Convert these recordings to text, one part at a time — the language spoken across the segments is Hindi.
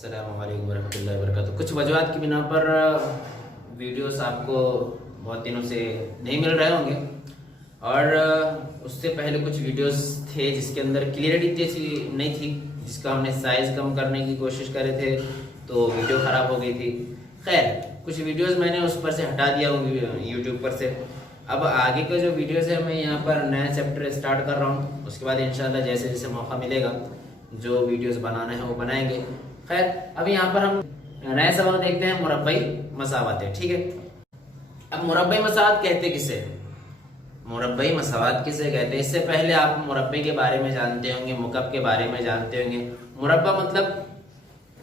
अस्सलामु अलैकुम वरहमतुल्लाहि वबरकातुहू। कुछ वजूहात की बिना पर वीडियोस आपको बहुत दिनों से नहीं मिल रहे होंगे और उससे पहले कुछ वीडियोस थे जिसके अंदर क्लियरिटी जैसी नहीं थी, जिसका हमने साइज़ कम करने की कोशिश करे थे तो वीडियो ख़राब हो गई थी। खैर, कुछ वीडियोस मैंने उस पर से हटा दिया यूट्यूब पर से। अब आगे के जो वीडियोस है मैं यहाँ पर नया चैप्टर स्टार्ट कर रहा हूँ। उसके बाद इंशाल्लाह जैसे जैसे मौका मिलेगा जो वीडियोस बनाना है वो बनाएंगे। खैर, अभी यहाँ पर हम नया सबक देखते हैं, मुरब्बई मसावत है। ठीक है, अब मुरब्बई मसावत कहते किसे, मुरब्बई मसावत किसे कहते हैं? इससे पहले आप मुरब्बे के बारे में जानते होंगे, मुकअब के बारे में जानते होंगे। मुरब्बा मतलब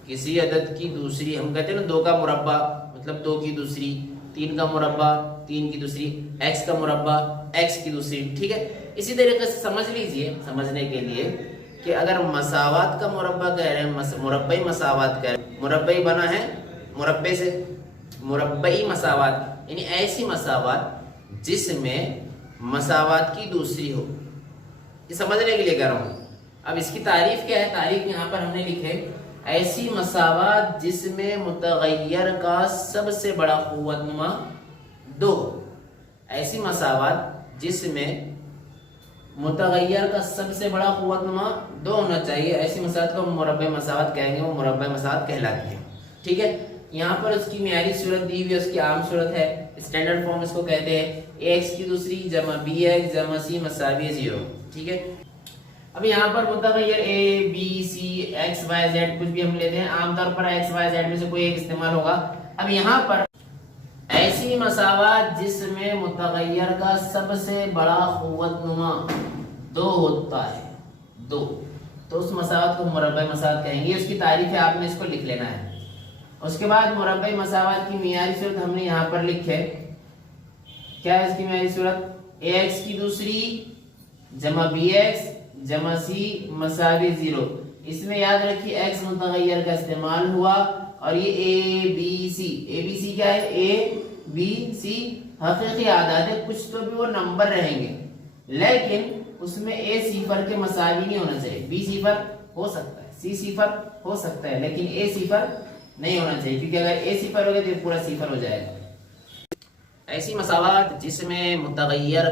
किसी अदद की दूसरी, हम कहते हैं ना दो का मुरब्बा मतलब दो की दूसरी, तीन का मुरब्बा तीन की दूसरी, एक्स का मुरब्बा एक्स की दूसरी। ठीक है, इसी तरीके से समझ लीजिए समझने के लिए कि अगर मसावत का मुरब्बा कह रहे हैं, मुरब्बई मसावत कह रहे हैं, मुरब्बई बना है मुरब्बे से, मुरब्बई मसावत यानी ऐसी मसावत जिसमें मसावत की दूसरी हो, ये समझने के लिए कह रहा हूँ। अब इसकी तारीफ क्या है? तारीफ यहाँ पर हमने लिखे, ऐसी मसावत जिसमें मुतगय्यर का सबसे बड़ा कुव्वतनुमा दो। ऐसी मसावत जिसमें मुतगय्यर का सबसे बड़ा कुव्वतनुमा दो होना चाहिए, ऐसी मसावत को मुरब्बे मसावत कहेंगे, वो मुरब्बे मसावत कहलाती है। ठीक है, यहाँ पर उसकी मियारी सूरत दी हुई है, उसकी आम सूरत है, स्टैंडर्ड फॉर्म इसको कहते हैं, एक्स की दूसरी जमा बी एक्स जमा सी मसावी 0। ठीक है, अब यहाँ पर मुतगय्यर A B C X Y Z कुछ भी हम लेते हैं, आमतौर पर एक्स वाई जेड में से कोई एक इस्तेमाल होगा। अब यहाँ पर ऐसी मसावत जिसमें मुतगय्यर का सबसे बड़ा कुव्वतनुमा दो होता है, दो, तो उस मसावत को मुरब्बई मसावत कहेंगे। उसकी तारीफ है, आपने इसको लिख लेना है। उसके बाद मुरब्बई मसावत की मियारी सूरत हमने यहाँ पर लिखे, क्या है इसकी मियारी सूरत? ए एक्स की दूसरी जमा बी एक्स जमा सी मसावी 0। इसमें याद रखिए एक्स मुतगय्यर का इस्तेमाल हुआ और ये ए बी सी क्या है? ए बी सी हकीकी आदाद है, कुछ तो भी वो नंबर रहेंगे, लेकिन उसमें ए सिफर के मसावी नहीं होना चाहिए। बी सिफर हो सकता है, सी सिफर हो सकता है, लेकिन ए सिफर नहीं होना चाहिए, क्योंकि अगर ए सिफर हो गया तो पूरा सिफर हो जाएगा। ऐसी मसावत जिसमें मुतगय्यर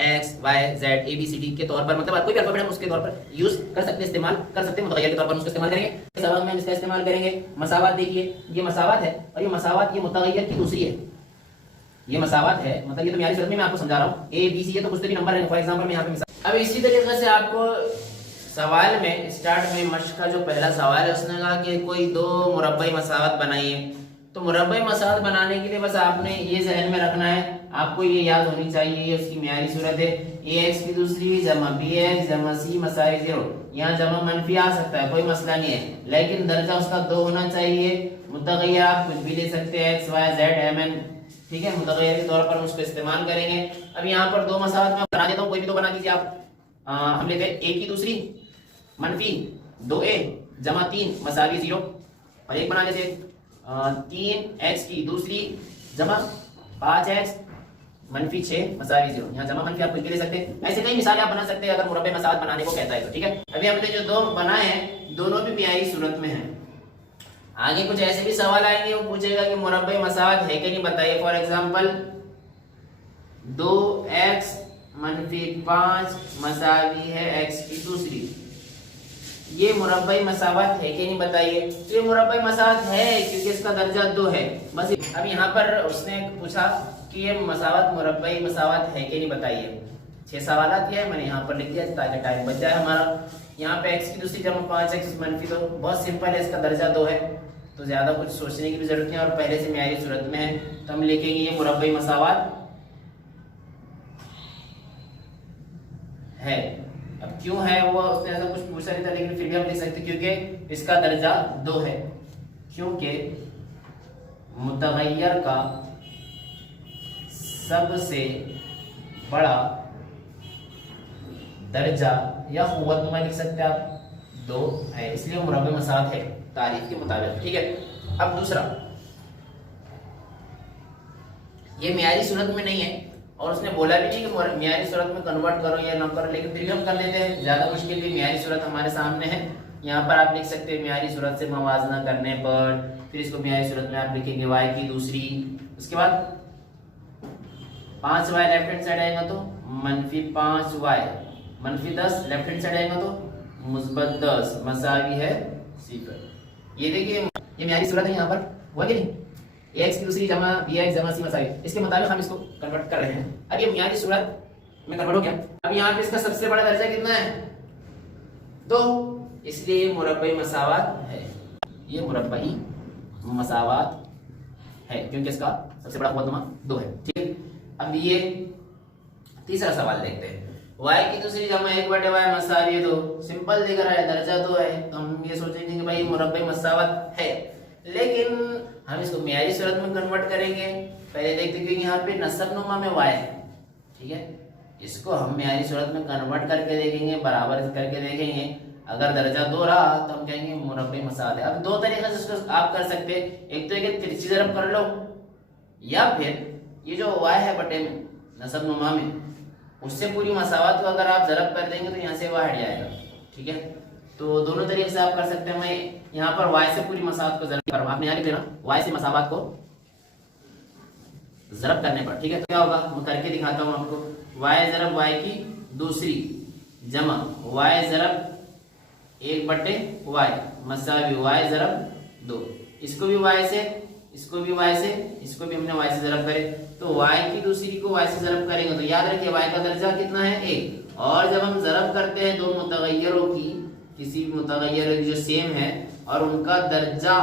X Y Z A B C D के तौर पर, मतलब कोई भी अल्फाबेट हम उसके तौर पर यूज कर सकते हैं, इस्तेमाल कर सकते हैं, मुतगय्यर के तौर पर उसका इस्तेमाल करेंगे। सबक में इसका इस्तेमाल करेंगे। मसावत देखिए, ये मसावत है और ये मसावत ये मुतगय्यर की दूसरी है, ये मसावत है, मतलब ये तो मियारी सूरत में मैं आपको समझा रहा हूँ, ए बी सी है तो कुछ तो भी नंबर है। फॉर एग्जांपल मैं यहाँ पे मिसाल, अब इसी तरीके से आपको सवाल में स्टार्ट में मश्क का जो पहला सवाल है उसने कहा कि कोई दो मुरब्बई मसावत बनाइए। तो मुरब्बई मसावत बनाने के लिए बस आपने ये जहन में रखना है, आपको ये याद होनी चाहिए, ये उसकी मियारी सूरत है, ए एक्स की दूसरी जमा बी एक्स जमा सी मसावी 0। यहाँ जमा मनफी आ सकता है, कोई मसला नहीं है, लेकिन दर्जा उसका 2 होना चाहिए। मुतगय्यर आप कुछ भी ले सकते हैं, X Y Z M N. ठीक है, मुतगय्यर के तौर पर हम उसको इस्तेमाल करेंगे। अब यहाँ पर दो मसावत मैं बना देता हूँ, कोई भी दो बना दीजिए आप। हम लेते हैं ए की दूसरी मनफी 2a जमा 3 मसावी 0, और एक बना लेते 3x की दूसरी जमा 5x मनफी 6 मसावी 0। यहाँ जमा मनफी आप कुछ भी ले सकते हैं, ऐसे कई मिसालें आप बना सकते हैं अगर मुरब्बे मसावत बनाने को कहता है तो। ठीक है, अभी हमने जो दो बनाए हैं दोनों भी मियारी सूरत में हैं। आगे कुछ ऐसे भी सवाल आएंगे, वो पूछेगा कि मुरब्बे मसावत है कि नहीं, बताइए। फॉर एग्जाम्पल 2x मनफी 5 मसावी है x की दूसरी, ये मुरब्बई मसावत है कि नहीं, बताइए। तो ये मुरब्बई मसावत है क्योंकि इसका दर्जा 2 है बस। अब यहाँ पर उसने पूछा कि ये मसावत मुरब्बई मसावत है कि नहीं, बताइए। 6 सवाल किया है मैंने यहाँ पर लिख दिया ताकि टाइम बच जाए हमारा। यहाँ पे x की दूसरी जमा 5x मनफी 2 बहुत सिंपल है, इसका दर्जा 2 है, तो ज्यादा कुछ सोचने की भी जरूरत नहीं, और पहले से मियारी सूरत में है तो हम लिखेंगे ये मुरब्बई मसावत है। अब क्यों है वो उसने ऐसा कुछ पूछा नहीं था, लेकिन फिर भी हम लिख सकते क्योंकि इसका दर्जा 2 है, क्योंकि मुतगय्यर का सबसे बड़ा दर्जा या कुव्वतनुमा लिख सकते हैं आप 2 है, इसलिए मुरब्बे मसावत है तारीफ के मुताबिक। ठीक है, अब दूसरा, ये मियारी सूरत में नहीं है और उसने बोला भी नहीं कि मियारी सूरत में कन्वर्ट करो या ना करो, लेकिन फिर भी हम कर लेते हैं, ज्यादा मुश्किल भी मियारी सूरत हमारे सामने है यहाँ पर आप लिख सकते हैं मियारी सूरत से मवाजना करने पर, फिर इसको मियारी सूरत में आप लिखेंगे y की दूसरी, उसके बाद 5y लेफ्ट हैंड साइड आएगा तो -5y, -10 लेफ्ट हैंड साइड आएगा तो मुस्बत 10 मसावी है 0। ये देखिए ये मियारी सूरत है यहाँ पर, हुआ कि नहीं, x की दूसरी जमा bx जमा c मसावी, इसके मुताबिक हम इसको कन्वर्ट कर रहे हैं। अब ये मियारी सूरत में कन्वर्ट हो गया। अब यहाँ पे इसका सबसे बड़ा दर्जा कितना है, 2, इसलिए ये मुरब्बई मसावात है, ये मुरब्बई मसावात है क्योंकि इसका सबसे बड़ा हुआ 2 है। ठीक है, अब ये तीसरा सवाल देखते हैं। y की दूसरी जमा 1/y मसावी 2, सिंपल दिख रहा है, दर्जा 2 है, तो हम ये सोचेंगे कि भाई मुरब्बई मसावत है, लेकिन हम इसको मियारी सूरत में कन्वर्ट करेंगे। पहले देखते हैं क्योंकि यहाँ पे नसबनुमा में y है, ठीक है, इसको हम मियारी सूरत में कन्वर्ट करके देखेंगे, बराबर करके देखेंगे। अगर दर्जा 2 रहा तो हम कहेंगे मुरब्बई मसावत है। अब 2 तरीके से इसको आप कर सकते हैं, एक तो एक तिरछी ज़रब कर लो, या फिर ये जो y है बटे में नसबनुमा में, उससे पूरी मसावत को अगर आप ज़रब कर देंगे तो यहाँ से y हट जाएगा। ठीक है, तो दोनों तरीके से आप कर सकते हैं। मैं यहाँ पर y से पूरी मसावत को ज़रब करूँ, आपने यहाँ लिख देना y से मसावत को ज़रब करने पर। ठीक है, तो क्या होगा, मैं करके दिखाता हूँ आपको। y ज़रब y की दूसरी जमा y ज़रब 1/y मसावी y ज़रब 2, इसको भी y से, इसको भी y से, इसको भी हमने y से ज़रब करे, तो y की दूसरी को y से ज़रब करेंगे तो याद रखिए y का दर्जा कितना है, 1। और जब हम ज़रब करते हैं दो मुतगय्यरों की, किसी भी मुतगय्यर जो सेम है और उनका दर्जा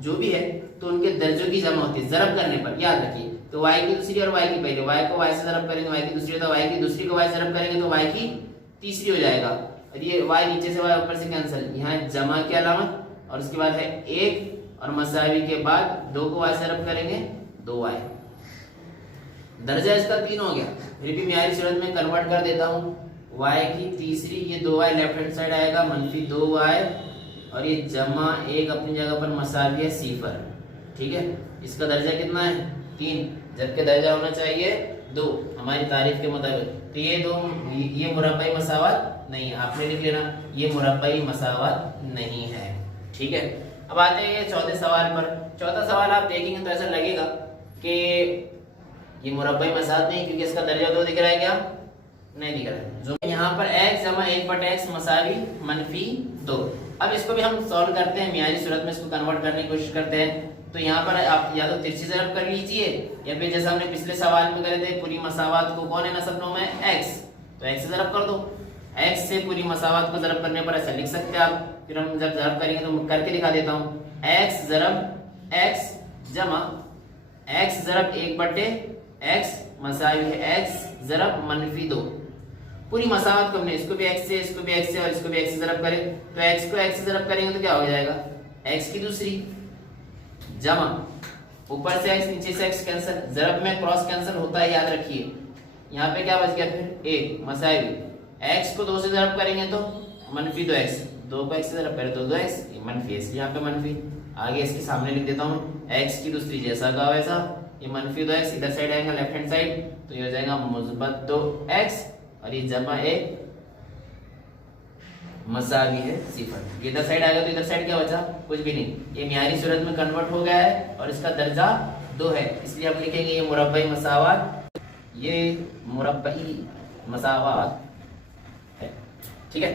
जो भी है, तो उनके दर्जों की जमा होती है ज़रब करने पर, याद रखिए। तो y की दूसरी और y की पहले, y को y से ज़रब करेंगे, y की दूसरी, तो y की दूसरी को y से ज़रब करेंगे तो y की तीसरी हो जाएगा। और ये y नीचे से y ऊपर से कैंसिल, यहाँ जमा की अलामत, और उसके बाद है 1 और मसावी के बाद 2 को y से ज़रब करेंगे 2y, दर्जा इसका 3 हो गया। फिर भी मियारी सूरत में कन्वर्ट कर देता हूँ, y की तीसरी, ये 2y लेफ्ट हैंड साइड आएगा, -2y, और ये जमा 1 अपनी जगह पर मसावी है 0। ठीक है, इसका दर्जा कितना है, 3, जबकि दर्जा होना चाहिए 2 हमारी तारीफ के मुताबिक। तो ये 2, ये मुरब्बई मसावत नहीं है, आपने लिख लेना ये मुरब्बई मसावत नहीं है। ठीक है, अब आते हैं चौथे सवाल पर। चौथा सवाल आप देखेंगे तो ऐसा लगेगा कि ये मुरब्बई मसावत नहीं, क्योंकि इसका दर्जा 2 दिख रहा है, क्या नहीं दिख रहा है। जो यहाँ पर x जमा 1/x मसावी -2। अब इसको भी हम सॉल्व करते हैं, मियारी सूरत में इसको कन्वर्ट करने की कोशिश करते हैं। तो यहाँ पर आप या तो तिरछी ज़रब कर लीजिए, या फिर जैसा हमने पिछले सवाल में करे थे, पूरी मसावत को कौन है नसबनुमा में, x, तो x से ज़रब कर दो। x से पूरी मसावत को ज़रब करने पर ऐसा लिख सकते हैं आप। फिर हम जब ज़रब करेंगे तो करके दिखा देता हूँ, x ज़रब x जमा x ज़रब 1/x मसावी है x ज़रब -2। पूरी मसावत को हमने इसको भी x से, इसको भी x से और इसको भी x से ज़रब करें, तो x को x से ज़रब करेंगे तो क्या हो जाएगा, x की दूसरी जमा ऊपर से x नीचे से x कैंसिल, ज़रब में क्रॉस कैंसिल होता है, याद रखिए। यहाँ पे क्या बच गया, फिर 1 मसावी, x को 2 से ज़रब करेंगे तो -2x, 2 को x से ज़रब करें तो 2x, ये मनफी, इसलिए यहाँ पे मनफी। आगे इसके सामने लिख देता हूँ, x की दूसरी जैसा का वैसा, ये -2x इधर साइड आएगा लेफ्ट हैंड साइड, तो ये हो जाएगा मुस्बत 2x, और ये जमा 1 मसावी है 0। इधर साइड आएगा तो इधर साइड क्या बचा, कुछ भी नहीं। ये मियारी सूरत में कन्वर्ट हो गया है और इसका दर्जा 2 है, इसलिए आप लिखेंगे ये मुरब्बई मसावत, ये मुरब्बई मसावत है। ठीक है,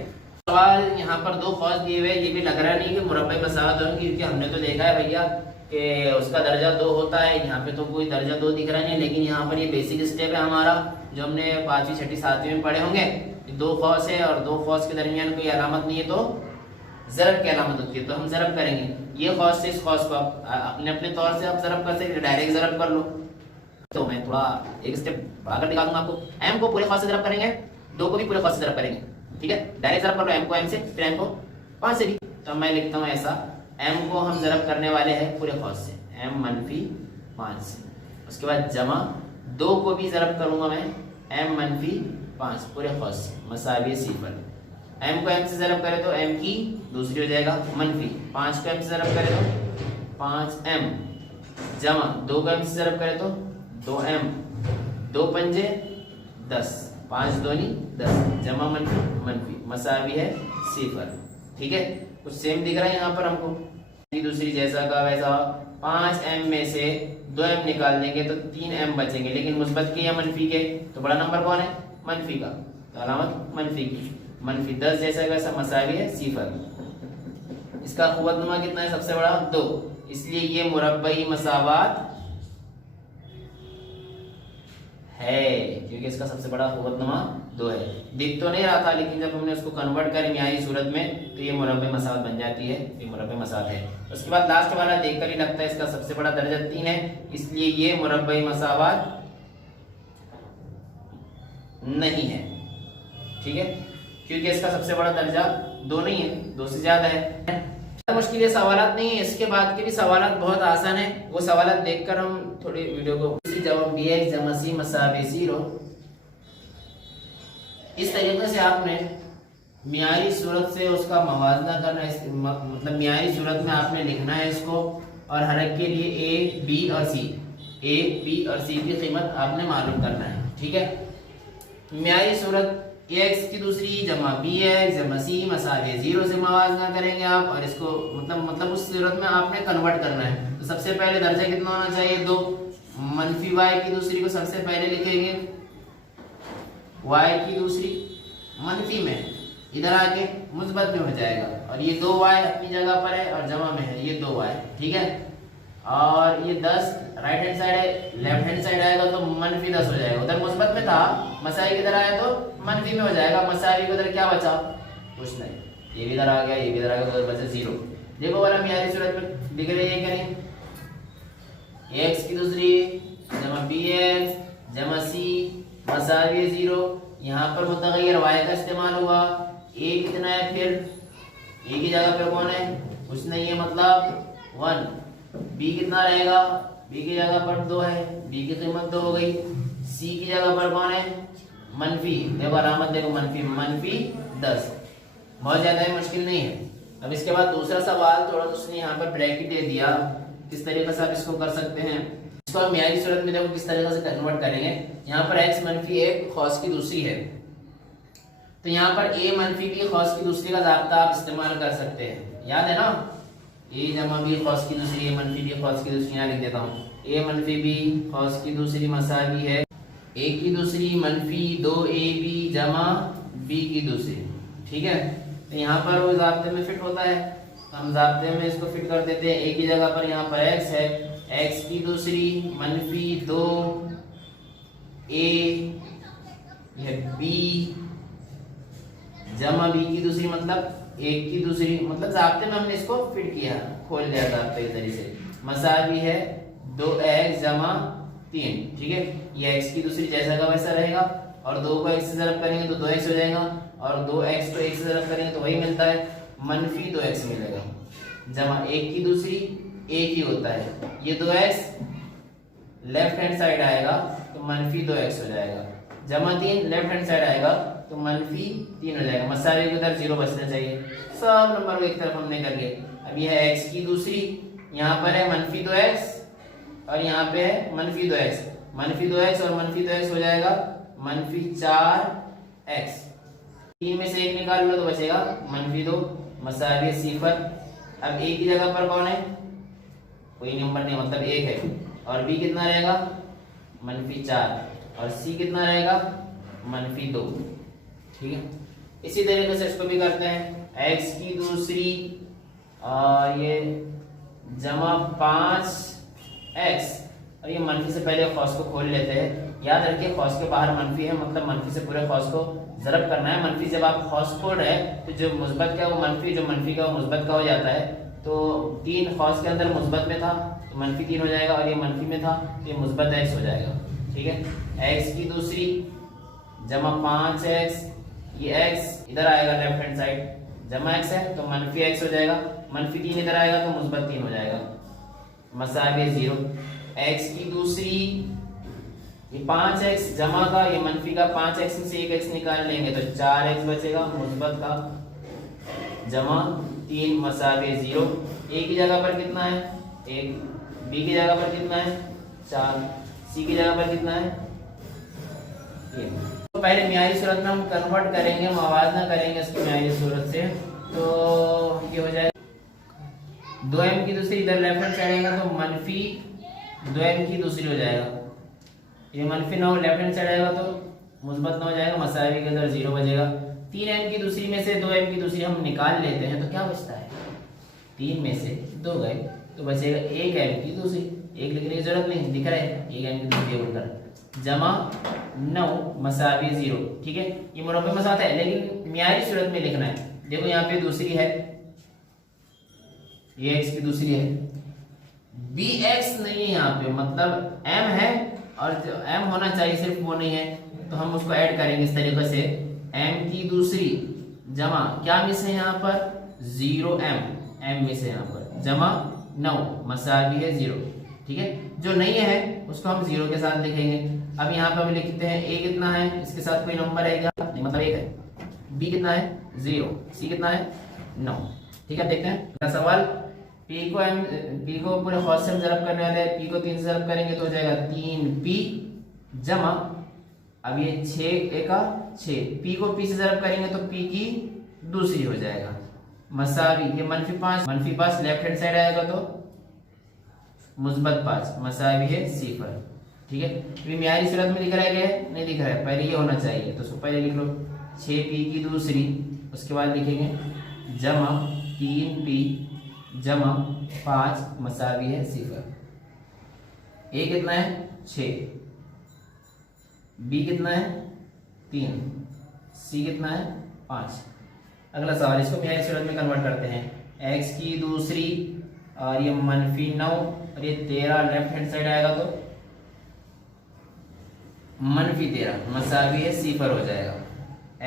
सवाल यहाँ पर 2 खौज दिए हुए, ये भी लग रहा नहीं कि मुरब्बई मसावत होंगी, क्योंकि हमने तो देखा है भैया कि उसका दर्जा 2 होता है। यहाँ पे तो कोई दर्जा 2 दिख रहा नहीं, लेकिन यहाँ पर ये बेसिक स्टेप है हमारा, जो हमने 5वीं 6वीं 7वीं में पढ़े होंगे। 2 खौस है और 2 खौस के दरमियान कोई अलामत नहीं है तो ज़रब की अलामत होती है, तो हम ज़रब करेंगे। ये खौस से इस खौस को आप अपने अपने तौर से आप ज़रब कर सकते, डायरेक्ट ज़रब कर लो। तो मैं थोड़ा एक स्टेप आकर दिखा दूंगा आपको। m को पूरे खौस से ज़रब करेंगे, 2 को भी पूरे खौस से ज़रब करेंगे। ठीक है, डायरेक्ट ज़रब कर लो, m को m से, फिर m को 5 से भी। तो मैं लिखता हूँ ऐसा, m को हम ज़रब करने वाले हैं पूरे खौस से, m -5 से, उसके बाद जमा 2 को भी ज़रब करूंगा मैं m -5 पूरे खौस से, मसावी 0। m को m से ज़रब करें तो m की दूसरी हो जाएगा -5 को m से ज़रब करें तो 5m, जमा 2 को m से ज़रब करें तो 2m, 2 पंजे 10, 5 दूनी 10, जमा -, मसावी है 0। ठीक है, कुछ सेम दिख रहा है यहाँ पर हमको, दूसरी जैसा का वैसा। 5m में से 2m निकाल देंगे तो 3m बचेंगे, लेकिन मुस्बत के या मनफी के, तो बड़ा नंबर कौन है? मनफी का, तो अलामत मनफी की। मनफी 10 जैसा का वैसा मसावी है 0। इसका खुवतनुमा कितना है? सबसे बड़ा 2, इसलिए ये मुरब्बई मसावात है, क्योंकि इसका सबसे बड़ा खुवतनुमा 2 है। दिख तो नहीं रहा था, लेकिन जब हमने उसको कन्वर्ट कर मियारी सूरत में तो ये मुरब्बे मसावत बन जाती है, ये मुरब्बे मसावत है। उसके बाद लास्ट वाला देखकर ही लगता है इसका सबसे बड़ा दर्जा 3 है, इसलिए ये मुरब्बई मसावत नहीं है। ठीक है, क्योंकि इसका सबसे बड़ा दर्जा 2 नहीं है, 2 से ज्यादा है। मुश्किल ये सवालात नहीं है, इसके बाद के भी सवालात बहुत आसान है, वो सवालात देखकर हम थोड़ी वीडियो को जवाब bx जमा c मसावे 0। इस तरीके से आपने मियारी सूरत से उसका मवाजना करना है, मतलब मियारी सूरत में आपने लिखना है इसको, और हर एक के लिए a b और c, a b और c की कीमत आपने मालूम करना है। ठीक है, मियारी सूरत x की दूसरी जमा bx जमा c मसावे 0 से मवाजना करेंगे आप, और इसको मतलब उस सूरत में आपने कन्वर्ट करना है। तो सबसे पहले दर्जा कितना होना चाहिए? 2। मनफी y की दूसरी को सबसे पहले लिखेंगे, y की दूसरी मनफी में, इधर आके मुस्बत में हो जाएगा, और ये 2y अपनी जगह पर है और जमा में है, ये 2y। ठीक है, और ये 10 राइट हैंड साइड है, लेफ्ट हैंड साइड आएगा तो मनफी 10 हो जाएगा। उधर मुस्बत में था, मसाई की इधर आया तो मनफी में हो जाएगा। मसाई के उधर क्या बचा? कुछ नहीं, ये भी इधर आ गया, ये भी इधर आ गया, तो बचा 0। देखो वाला मियारी सूरत में दिख रही है क्या नहीं? x की दूसरी जमा bx जमा c मसावी 0। यहाँ पर मुतगय्यर y का इस्तेमाल हुआ। a कितना है? फिर a की जगह पर कौन है? कुछ नहीं है, मतलब 1। b कितना रहेगा? b की जगह पर 2 है, b की कीमत 2 हो गई। c की जगह पर कौन है? मनफी, देखो अलामत देखो, मनफी 10। बहुत ज्यादा है, मुश्किल नहीं है। अब इसके बाद दूसरा सवाल, थोड़ा उसने यहाँ पर ब्रैकेट दे दिया, किस तरीके से आप इसको कर सकते हैं। इसको आप मियारी सूरत में देखो किस तरीके से कन्वर्ट करेंगे। यहाँ पर x मनफी 1 खौस की दूसरी है, तो यहाँ पर a मनफी b खौस की दूसरी का ज़ाब्ता आप इस्तेमाल कर सकते हैं। याद है ना, a जमा b खौस की दूसरी, a मनफी b खौस की दूसरी, यहाँ लिख देता हूँ। a मनफी b खौस की दूसरी मसावी है a की दूसरी मनफी 2ab जमा b की दूसरी। ठीक है, तो यहाँ पर वो ज़ाब्ते में फिट होता है, हम ज़ाब्ते में इसको फिट कर देते हैं। a की जगह पर यहाँ पर x है, x की दूसरी मनफी 2a b जमा b की दूसरी, मतलब 1 की दूसरी, मतलब ज़ाब्ते में हमने इसको फिट किया, खोल लिया ज़ाब्ते के तरीके से। मसावी है 2x जमा 3। ठीक है, ये x की दूसरी जैसा का वैसा रहेगा, और 2 को x से ज़रब करेंगे तो 2x हो जाएगा, और 2x को 1 से ज़रब करेंगे तो वही मिलता है, मनफी 2x मिलेगा। जमा 1 की दूसरी 1 ही होता है, ये 2x लेफ्ट हैंड साइड आएगा तो मनफी 2x हो जाएगा। जमा 3 लेफ्ट हैंड साइड आएगा तो मनफी 3 हो जाएगा। मसावी के उधर 0 बचना चाहिए। सब नंबर को एक तरफ हमने कर लिया। अब यह है x की दूसरी, यहाँ पर है मनफी 2x और यहाँ पे है मनफी 2x। मनफी 2x और मनफी 2x हो जाएगा मनफी 4x। 3 में से 1 निकाल लो तो बचेगा मनफी 2 मसावी 0। अब a की जगह पर कौन है? कोई नंबर नहीं, मतलब 1 है, और b कितना रहेगा? मनफी 4, और c कितना रहेगा? मनफी 2। ठीक है, इसी तरीके से इसको भी करते हैं। x की दूसरी और ये जमा 5x, और ये मनफी से पहले खौस को खोल लेते हैं। याद रखिए खौस के बाहर मनफी है, मतलब मनफी से पूरे खौस को ज़रब करना है। मनफी जब आप खौस खोल रहे हैं तो जो मुस्बत का वो मनफी, जो मनफी का वो मुस्बत का हो जाता है। तो 3 खौस के अंदर मुस्बत में था तो मनफी 3 हो जाएगा, और ये मनफी में था तो ये मुस्बत x हो जाएगा। ठीक है, x की दूसरी जमा 5x, ये x इधर आएगा लेफ्ट हैंड साइड, जमा x है तो मनफी x हो जाएगा। मनफी 3 इधर आएगा तो मुस्बत 3 हो जाएगा, मसावी 0। x की दूसरी ये 5x जमा का, ये मनफी का 5x में से 1x निकाल लेंगे तो 4x बचेगा मुस्बत का, जमा 3 मसावी 0। a की जगह पर कितना है? 1, b की जगह पर कितना है? 4, c की जगह पर कितना है? 3। तो पहले मियारी सूरत में हम कन्वर्ट करेंगे, मवाजना करेंगे इसकी मियारी सूरत से। तो ये हो जाएगा 2m की दूसरी इधर लेफ्ट हैंड साइड आएगा तो मनफी 2m की दूसरी हो जाएगा। ये मनफी 9 लेफ्ट हैंड साइड आएगा तो मुस्बत 9 हो जाएगा, मसावी के अंदर 0 बजेगा। 3m की दूसरी में से 2m की दूसरी हम निकाल लेते हैं तो क्या बचता है, 3 में से 2 गए तो बचेगा 1m की दूसरी। 1 लिखने की जरूरत नहीं, दिख रहा है 1m की दूसरी बोलकर जमा 9 मसावी 0। ठीक है, ये मुरब्बे में साथ है लेकिन मियारी सूरत में लिखना है। देखो यहाँ पे दूसरी है, ये x की दूसरी है, bx नहीं है यहाँ पे, मतलब m है और जो m होना चाहिए सिर्फ वो नहीं है, तो हम उसको ऐड करेंगे इस तरीके से m की दूसरी जमा क्या मिस है यहाँ पर 0m, m मिस है यहाँ पर जमा 9 मसावी है 0। ठीक है, जो नहीं है उसको हम 0 के साथ लिखेंगे। अब यहाँ पर हम लिखते हैं a कितना है, इसके साथ कोई नंबर है क्या, नहीं मतलब 1 है। b कितना है 0, c कितना है 9। ठीक है, देखते हैं अगला सवाल। p को पूरे हौस से जरब करने वाले हैं, p को 3 से जरब करेंगे तो हो जाएगा 3p जमा, अब ये 6 एका 6, p को p से जरब करेंगे तो p की दूसरी हो जाएगा मसावी, ये -5 लेफ्ट हैंड साइड आएगा तो मुस्बत 5 मसावी है 0। ठीक है, ये मियारी सूरत में दिख रहा है क्या, नहीं दिख रहा है, पहले ये होना चाहिए तो उसको पहले लिख लो 6p की दूसरी, उसके बाद लिखेंगे जमा 3p जमा 5 मसावी है 0। a कितना है 6, b कितना है 3, c कितना है 5। अगला सवाल, इसको मियारी सूरत में कन्वर्ट करते हैं। x की दूसरी और ये -9 और ये 13 लेफ्ट हैंड साइड आएगा तो -13 मसावी है 0 हो जाएगा।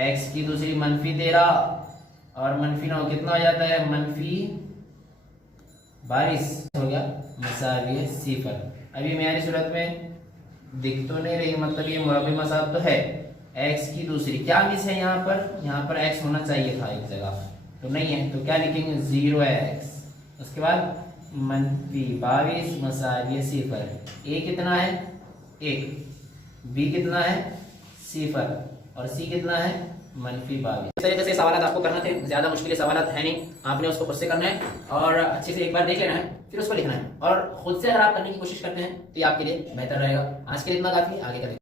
x की दूसरी -13 और -9 कितना हो जाता है -22 हो गया मसावी है 0। अभी मेरी सूरत में दिख तो नहीं रही, मतलब ये मुरब्बे मसाब तो है। x की दूसरी क्या मिस है यहाँ पर x होना चाहिए था एक जगह तो नहीं है, तो क्या लिखेंगे 0x, उसके बाद -22 मसावी 0। a कितना है 1, b कितना है 0 और c कितना है -22। इस तरीके से सवाल आपको करना थे, ज्यादा मुश्किल सवाल है नहीं, आपने उसको खुद से करना है और अच्छे से एक बार देख लेना है, फिर उसको लिखना है और खुद से अगर आप करने की कोशिश करते हैं तो ये आपके लिए बेहतर रहेगा। आज के लिए इतना काफी, आगे करेंगे।